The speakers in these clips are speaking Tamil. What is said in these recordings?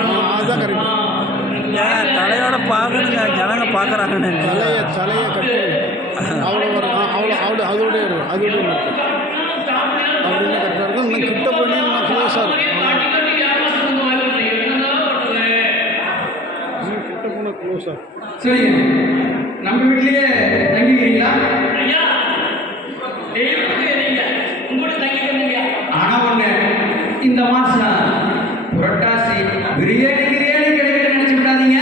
ஆமாம் அதுதான் கரெக்ட். தலையோட பார்க்கணுங்க, ஜனங்க பார்க்குறாங்கன்னு தலையை கட்டி அவ்வளோ வரும். அதோட அப்படின்னு கரெக்டாக இருக்கும். இன்னும் கிட்ட போய் இன்னும் க்ளோஸாக இருக்கும். இன்னும் கிட்ட போனால் க்ளோஸாக. சரிங்க, நம்ம வீட்லேயே தங்கிக்கிறீங்களா? ஆனால் ஒன்று, இந்த மாதம் புரட்டாசி பிரியாணி கிடைக்க நினைச்சு விடாதீங்க.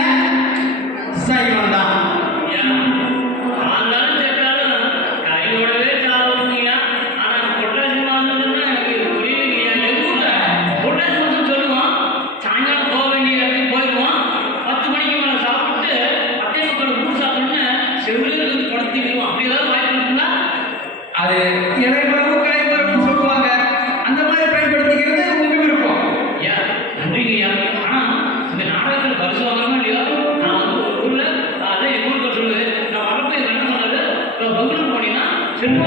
சைவம் தான். அது இலைமரமும் காய்மரமும் சொல்லுவாங்க. அந்த மாதிரி பயன்படுத்திக்கிறது உங்க விருப்பம். நன்றிங்கய்யா. ஆனால் இந்த நாடகத்தில் பரிசு வாங்கணுமா இல்லையா? நான் வந்து ஒரு ஊரில் அதான் எங்கள் ஊருக்கு சொல்லுவேன். நான் வரப்போ என்ன சொன்னாரு, பெங்களூர் போனீங்கன்னா சென்று